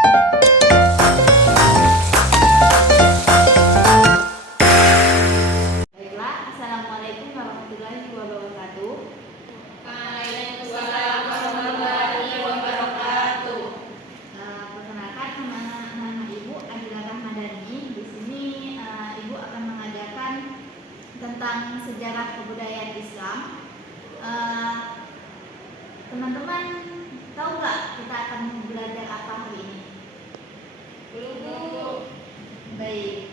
Baiklah, Assalamualaikum warahmatullahi wabarakatuh. Waalaikumsalam warahmatullahi wabarakatuh. Perkenalkan, nama Ibu Adila Rahmadani. Di sini Ibu akan mengajarkan tentang sejarah kebudayaan Islam. Teman-teman tahu nggak kita akan belajar apa hari ini? Belum, Bu. Baik.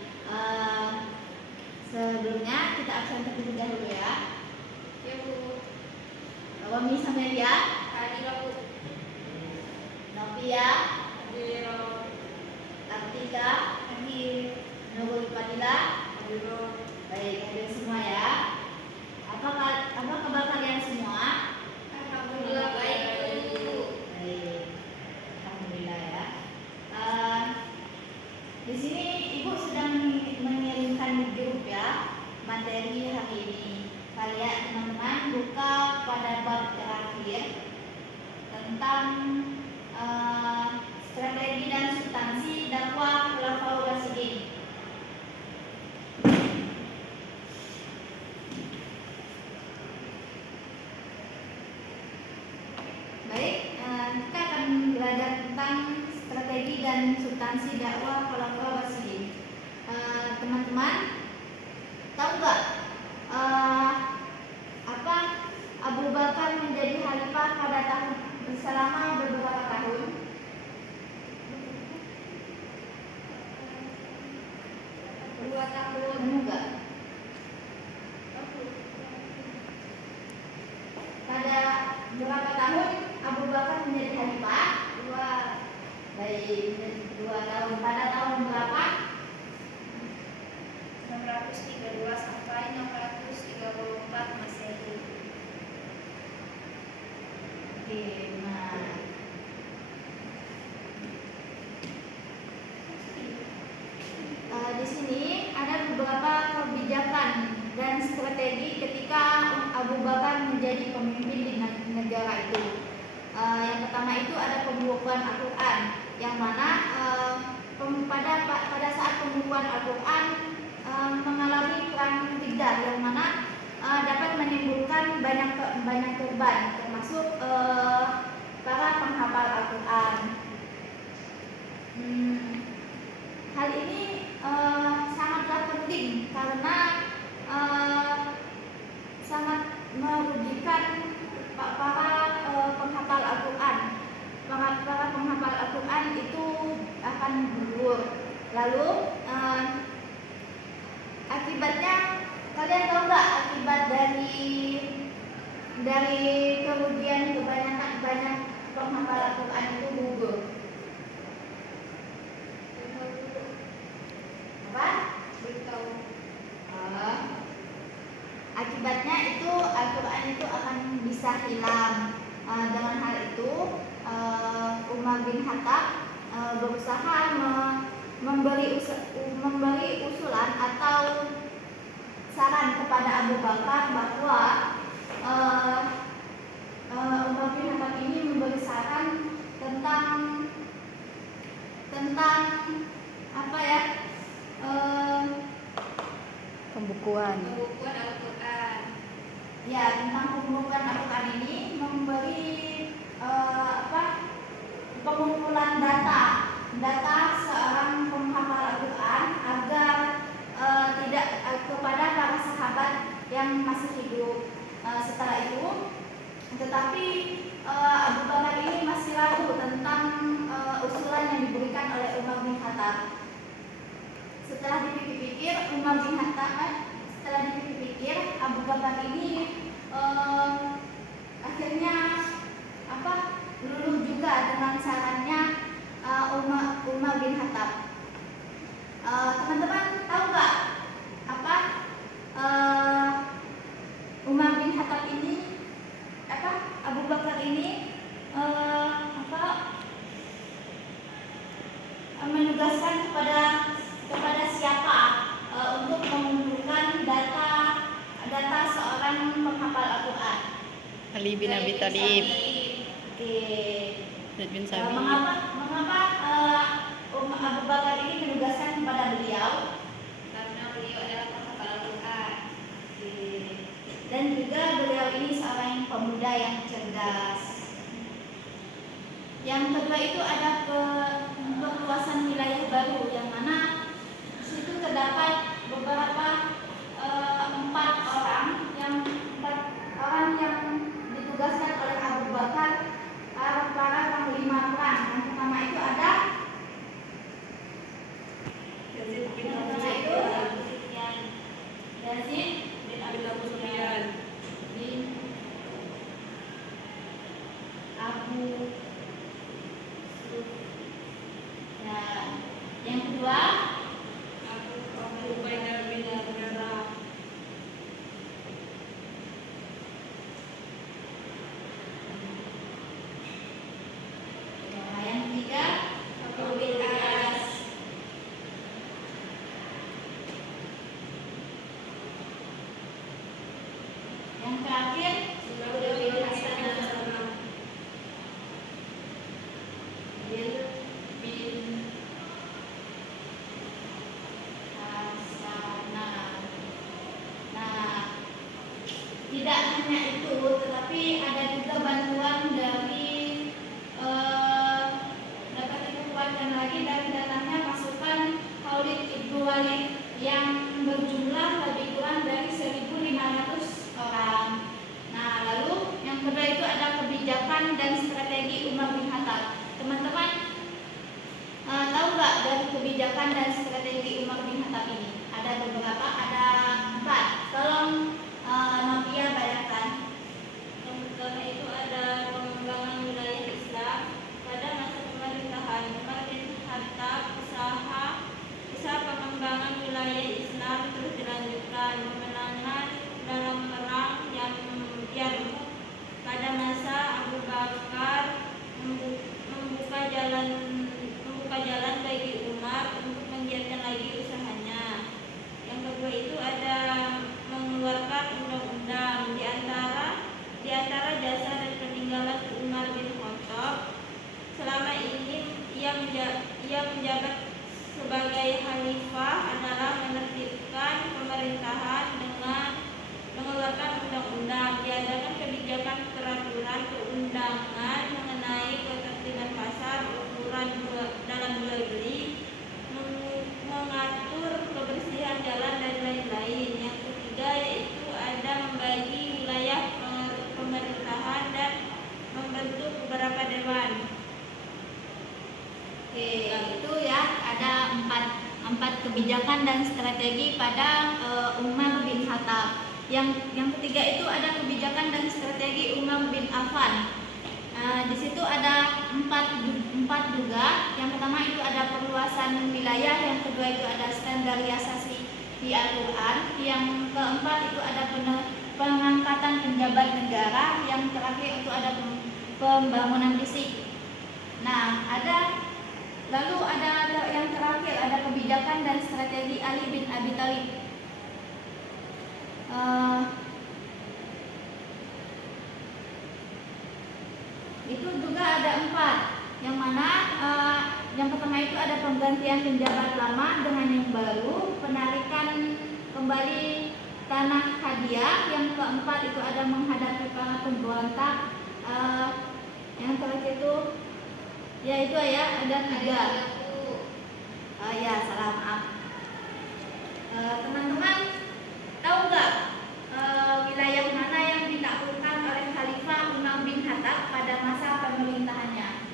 Sebelumnya kita absen terlebih dahulu ya. Ya, Bu. Wami Samelia, Hadir, Bu. Novia, Hadir. Artika, hadir. Nurul Fadila, Hadir. baik, hadir semua ya. Apa kabar kalian semua? Alhamdulillah baik, Bu. Baik, alhamdulillah ya. Di sini Ibu sedang mengirimkan di grup ya materi hari ini. Kalian teman-teman buka pada bab terakhir tentang strategi dan substansi dakwah Khulafaur Rasyidin. Baik, kita akan belajar tentang strategi dan substansi dakwah Khulafaur Rasyidin. Teman-teman, tahu nggak apa Abu Bakar menjadi khalifah pada tahun selama beberapa tahun? 2 tahun. Tahu nggak? Pada berapa tahun Abu Bakar menjadi khalifah? 2. Baik, 2 tahun. Pada tahun berapa? 632 sampai 634 Masehi. Oke, nah. Di sini ada beberapa kebijakan dan strategi ketika Abu Bakar menjadi pemimpin di negara itu. Yang pertama itu ada pembukuan Al-Quran, yang mana pada saat pembukuan Al-Quran mengalami perang Riddah, yang mana dapat menimbulkan banyak korban, termasuk para penghafal Al-Quran. Hal ini sangatlah penting karena sangat merugikan para penghafal Al-Quran. Para penghafal Al-Quran itu akan gugur. Lalu akibatnya, kalian tahu nggak akibat dari kerugian kebanyakan penghafal Al-Quran itu gugur? Apa? Beritahu. Akibatnya itu Al-Quran itu akan bisa hilang. Dengan hal itu Umar bin Khattab berusaha memberi usulan atau saran kepada Abu Bakar bahwa Umar bin Khattab ini memberi saran tentang apa ya? Pembukuan Al-Quran. Ya, tentang pembukuan Al-Quran ini memberi pengumpulan data seorang penghafal Al-Quran agar tidak kepada para sahabat yang masih hidup. Setelah itu, tetapi Abu Bakar ini masih ragu tentang usulan yang diberikan oleh Umar bin Khattab. Setelah dipikir-pikir Abu Bakar ini akhirnya luluh juga dengan sarannya Umar bin Khattab. Teman-teman tahu nggak Umar bin Khattab ini Abu Bakar ini menugaskan kepada siapa untuk mengumpulkan data seorang penghafal Al-Quran? Ali bin Abi Thalib. Oke. Zaid bin Sabit. Mengapa kedua itu ada perluasan wilayah baru, yang mana di situ terdapat beberapa empat orang yang ditugaskan oleh Abu Bakar para panglima perang. Yang pertama itu ada Yazid bin yang Abu pertama itu Sufyan. Yazid Bin Abu Sufyan. bin Abu Sufyan. Yang kedua Abu Ubaidah bin Jarrah. yang ketiga Abu bin Anas. yang terakhir Saudah bin Hasan. Bil bin Hasanah. Nah, tidak hanya itu, tetapi ada juga bantuan dari dapat dikuatkan lagi dari datangnya pasukan Khalid ibnu Walid yang berjumlah lebih kurang dari 1.500 orang. Nah, lalu yang kedua itu ada kebijakan dan strategi Umar bin Khattab. Teman-teman tahu nggak dari kebijakan dan strategi Umar bin Khattab ini? Ada beberapa, ada 4. Tolong Novia bayangkan. Yang pertama itu ada pengembangan wilayah Islam pada masa pemerintahan Umar bin Khattab. Usaha pengembangan wilayah Islam terus dilanjutkan. Kemenangan dalam perang Yarmuk pada masa Abu Bakar membuka jalan bagi Umar untuk menggiatkan lagi usahanya. Yang kedua itu ada mengeluarkan undang-undang di antara jasa dan peninggalan Umar bin Khattab. Selama ini ia menjabat sebagai khalifah adalah menertibkan pemerintahan dengan mengeluarkan undang-undang, diadakan kebijakan peraturan perundangan mengenai ketertiban pasar, ukuran dalam jual beli, mengatur kebersihan jalan dan lain-lain. Yang ketiga yaitu ada membagi wilayah pemerintahan dan membentuk beberapa dewan. Oke, itu ya ada empat kebijakan dan strategi pada Umar bin Khattab. Yang ketiga itu ada kebijakan dan strategi Umar bin Affan. Di situ ada empat juga. Yang pertama itu ada perluasan wilayah, yang kedua itu ada standarisasi di Al-Quran, yang keempat itu ada pengangkatan penjabat negara, yang terakhir itu ada pembangunan fisik. Nah, lalu ada yang terakhir ada kebijakan dan strategi Ali bin Abi Thalib. Itu juga ada 4, yang mana yang pertama itu ada penggantian penjabat lama dengan yang baru, penarikan kembali tanah hadiah, yang keempat itu ada menghadapi para pemberontak, yang terakhir itu yaitu ya ada 3. Ya salah maaf. Teman-teman tahu nggak wilayah mana yang ditaklukkan oleh Khalifah Umar bin Khattab pada masa pemerintahannya?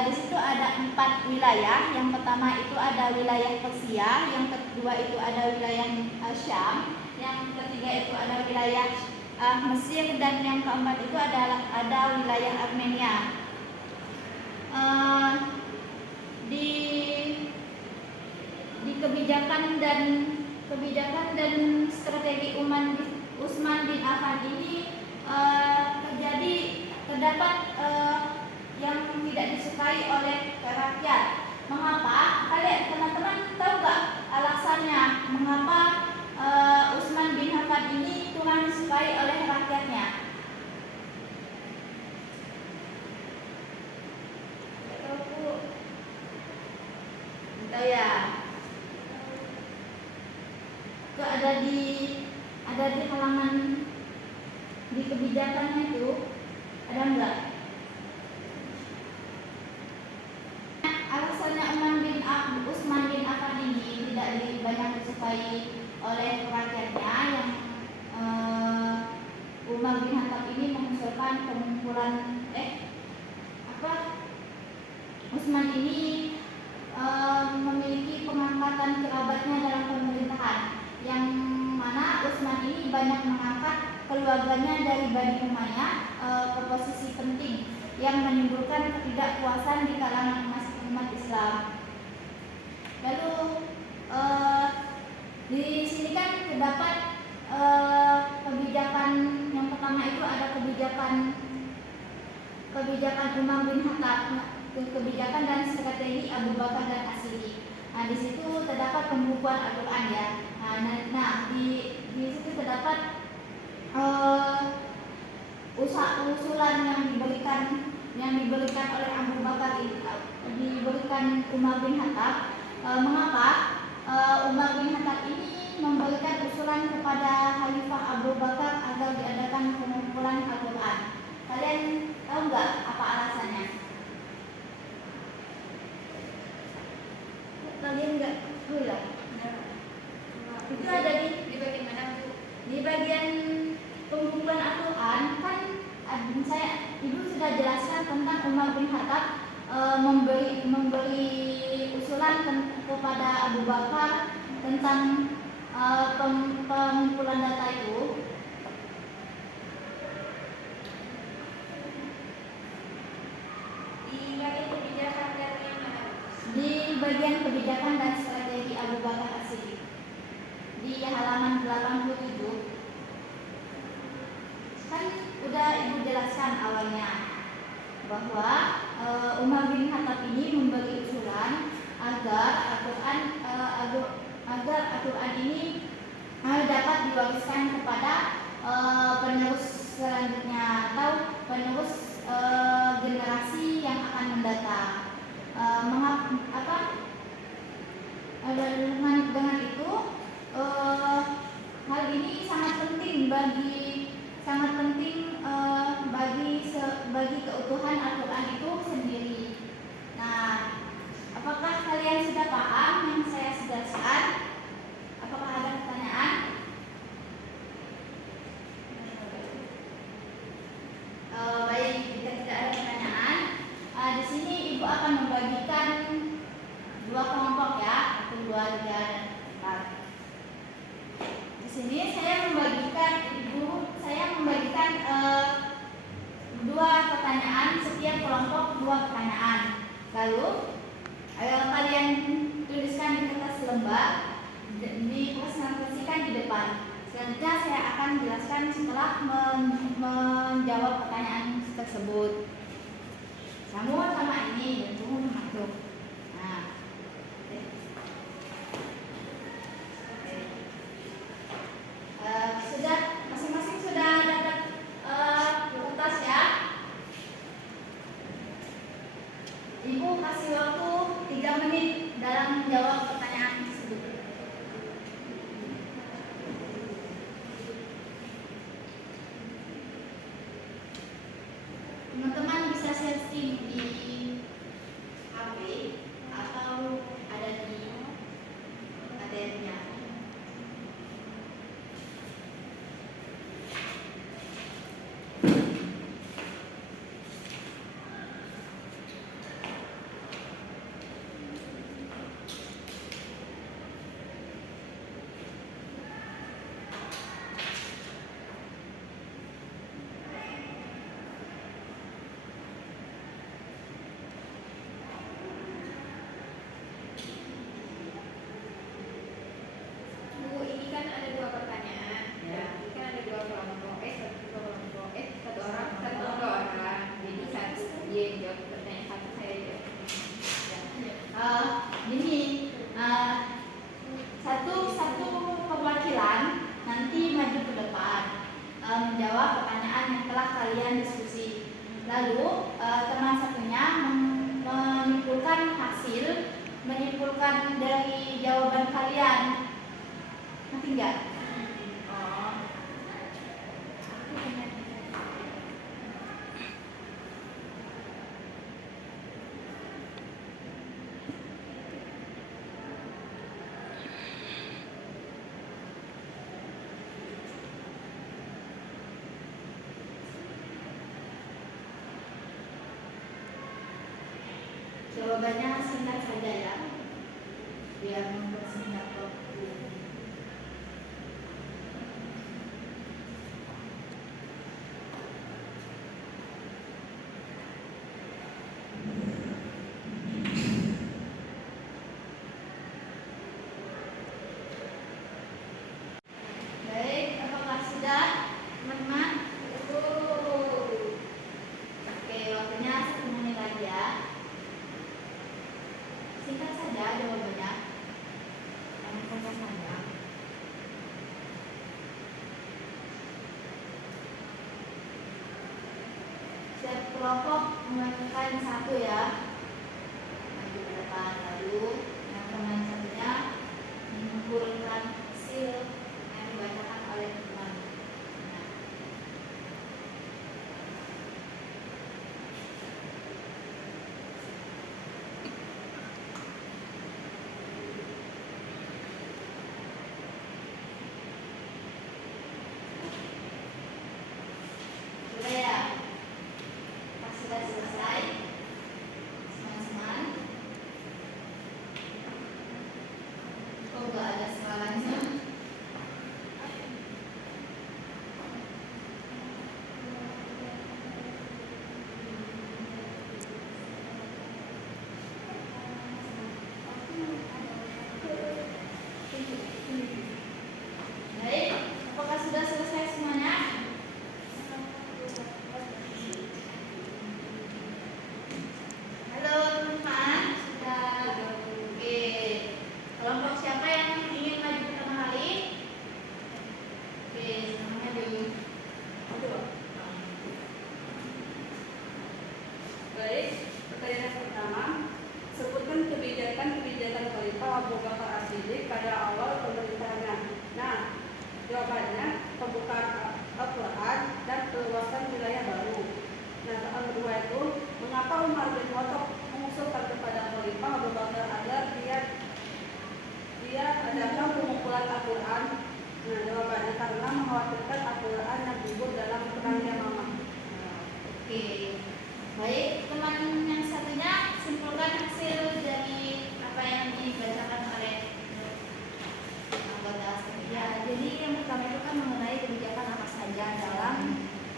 Di situ ada 4 wilayah. Yang pertama itu ada wilayah Persia, yang kedua itu ada wilayah Syam, yang ketiga itu ada wilayah Mesir, dan yang keempat itu ada wilayah Armenia. Di kebijakan dan strategi Utsman bin Affan ini terdapat yang tidak disukai oleh rakyat. Mengapa? Kalian teman-teman tahu nggak alasannya mengapa Utsman bin Affan ini kurang disukai oleh rakyatnya? Tahu ya? itu ada di halaman di kebijakannya itu ada enggak? Alasannya Utsman bin Affan ini tidak banyak disukai oleh rakyatnya yang Umar bin Khattab ini mengusulkan pengumpulan Utsman ini memiliki pengangkatan kerabatnya dalam pemerintahan, yang mana Utsman ini banyak mengangkat keluarganya dari Bani Umayyah ke posisi penting yang menimbulkan ketidakpuasan di kalangan umat Islam. Lalu di sini kan terdapat kebijakan yang pertama itu ada kebijakan Umar bin Khattab, kebijakan dan strategi Abu Bakar dan As-Siddiq. Nah, di situ terdapat pembukuan Al-Quran ya. Nah, di situ terdapat usulan yang diberikan oleh Abu Bakar itu diberikan Umar bin Khattab. Mengapa Umar bin Khattab ini memberikan usulan kepada Khalifah Abu Bakar agar diadakan pengumpulan Al-Quran? Kalian tahu nggak apa alasannya? Kalian nggak tahu ya? Itu ada di bagian mana tuh? Di bagian pembukuan Al-Quran kan Ibu sudah jelaskan tentang Umar bin Khattab memberi usulan kepada Abu Bakar tentang pengumpulan data itu. Di bagian kebijakan dan yang mana? Di bagian kebijakan dan strategi Abu Bakar As-Siddiq di halaman 87 kan udah Ibu jelaskan awalnya bahwa Umar bin Khattab ini memberi usulan agar Al-Quran ini dapat diwariskan kepada penerus selanjutnya atau penerus generasi yang akan mendatang. Dengan itu hal ini sangat penting bagi keutuhan Al-Quran itu sendiri. Nah, apakah kalian sudah paham yang saya jelaskan? Apakah ada pertanyaan? Baik, jika tidak ada pertanyaan, di sini Ibu akan membagikan dua kelompok ya, 1, 2, 3, dan 4. Di sini saya membagikan dua pertanyaan, setiap kelompok 2 pertanyaan. Lalu kalian tuliskan di kertas lembar, dipresentasikan di depan. Selanjutnya saya akan jelaskan setelah menjawab pertanyaan tersebut. Sama ini bentuknya masuk. Nah, sudah masing-masing sudah dapat kertas ya. Ibu kasih waktu 3 menit dalam menjawab pertanyaan tersebut. Teman-teman bisa searching di HP atau ada di materinya. Bu, ini kan ada 2 pertanyaan. Ya. Ini kan ada 2 kelompok. Satu orang, satu orang. Jadi satu dia yang jawab pertanyaan, satu saya jawab. Ini satu perwakilan nanti maju ke depan menjawab pertanyaan yang telah kalian diskusi. Lalu teman satunya menyimpulkan dari jawaban kalian. Nanti tertinggal. Oh. Jawabannya singkat saja ya, biar mempersingkat waktu. Baik, apakah sudah, teman-teman? Oke, waktunya 1 menit lagi ya. Singkat saja jawabannya. Yang singkat saja. Setiap kelompok melakukan satu ya. Maju ke depan, lalu yang teman satunya mengumpulkan hasil yang dibacakan oleh teman. Nah, sudah ya? Pas sudah selesai, teman-teman. Oh, nggak ada suaranya. Baik, apakah sudah selesai semuanya? Halo teman-teman, sudah. Oke, kelompok siapa yang ingin maju pertama kali? Oke, selamat maju. Baik, pertanyaan pertama. Sebutkan kebijakan-kebijakan Khalifah Abu Bakar As-Siddiq pada awal pemerintahannya. Nah, jawabannya pembukaan Al-Quran dan perluasan wilayah baru. Nah, soal kedua itu, mengapa Umar bin Khattab mengusulkan kepada Khalifah Abu Bakar agar dia adakan pengumpulan Al-Quran? Nah, jawabannya karena mengkhawatirkan Al-Quran yang gugur dalam perang Yamamah. Oke, baik, teman yang satunya simpulkan hasil dari apa yang dibacakan oleh anggota. Ya, jadi yang pertama itu kan mengenai kebijakan apa saja dalam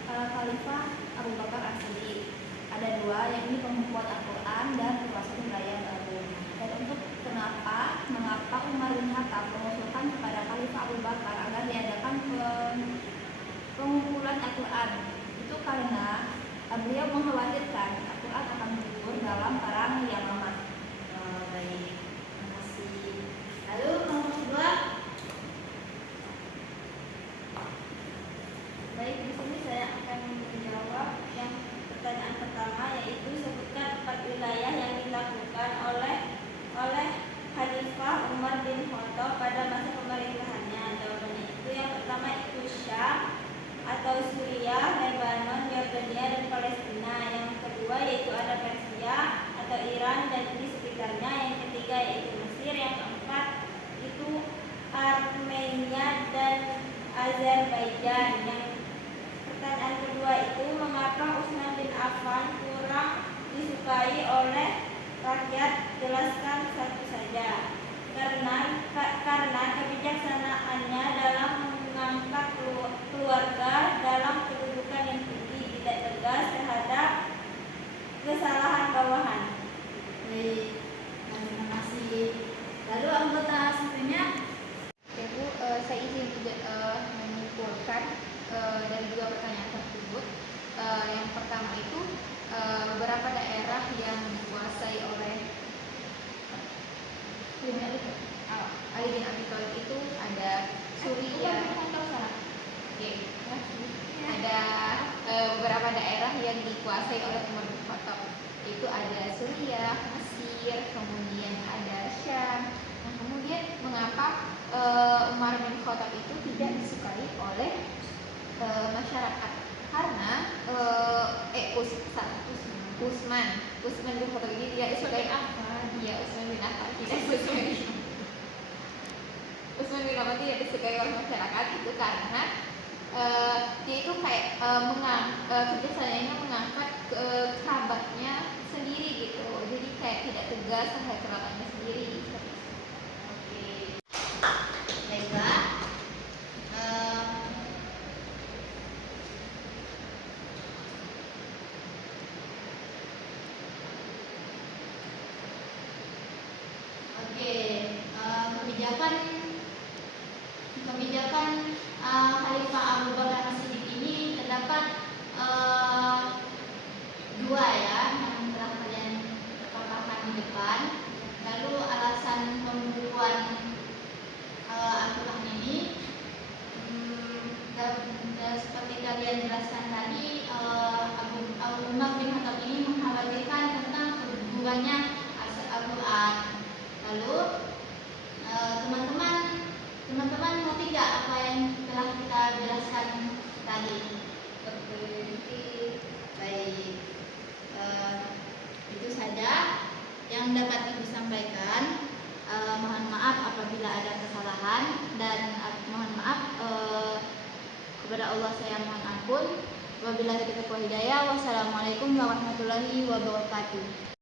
Khalifah Abu Bakar As-Siddiq. Ada dua, yakni pembukuan Al-Quran dan perluasan wilayah baru. Dan untuk mengapa Umar bin Khattab mengusulkan kepada Khalifah Abu Bakar agar diadakan pengumpulan Al-Quran, itu karena beliau mengkhawatirkan Al-Quran akan gugur dalam perang Yamamah. Baik, terima kasih. Lalu nomor kedua. Baik, di sini saya akan menjawab yang pertanyaan pertama, yaitu sebutkan 4 wilayah yang dilakukan oleh Khalifah Umar bin Khattab pada masa pemerintahannya. Jawabannya itu yang pertama itu Syam atau Suriah, Lebanon, Yordania, dan Palestina. Yang kedua yaitu ada Persia atau Iran dan di sekitarnya. Yang ketiga yaitu Mesir. Yang keempat itu Armenia dan Azerbaijan. Yang pertanyaan kedua itu, mengapa Utsman bin Affan kurang disukai oleh rakyat? Jelaskan satu saja. Karena kebijaksanaannya dalam mengangkat keluarga dalam kedudukan yang tinggi, tidak tegas terhadap kesalahan bawahan. Baik, terima kasih. Lalu anggota satunya. Oke Bu, saya izin menyimpulkan dari dua pertanyaan tersebut. Yang pertama itu beberapa daerah yang dikuasai oleh Ali bin Abi Thalib itu ada Suriah. Oke. Ada beberapa daerah yang dikuasai oleh Umar bin Khattab. Itu ada Suriah, Mesir, kemudian ada Syam. Nah, kemudian mengapa Umar bin Khattab masyarakat karena Usman bin Khattab ini tidak disukai Usman bin Affan tidak disukai Usman bin Affan tidak disukai oleh masyarakat itu karena dia itu kayak kebiasaannya mengangkat kerabatnya sendiri gitu, jadi kayak tidak tegas terhadap kerabatnya sendiri. Oke. Baiklah. Oke, kebijakan Khalifah Abu Bakar As-Siddiq ini terdapat dua ya yang telah kalian paparkan di depan. Lalu alasan pembukuan Al-Quran ini seperti kalian jelaskan tadi, Abu Umar bin Khattab ini mengkhawatirkan tentang kegugurannya Al-Quran. Lalu teman-teman ngerti nggak apa yang telah kita jelaskan tadi? Baik, itu saja yang dapat ibu sampaikan. Mohon maaf apabila ada kesalahan dan mohon maaf kepada Allah saya mohon ampun. Wabillahi taufiq wal hidayah. Wassalamualaikum warahmatullahi wabarakatuh.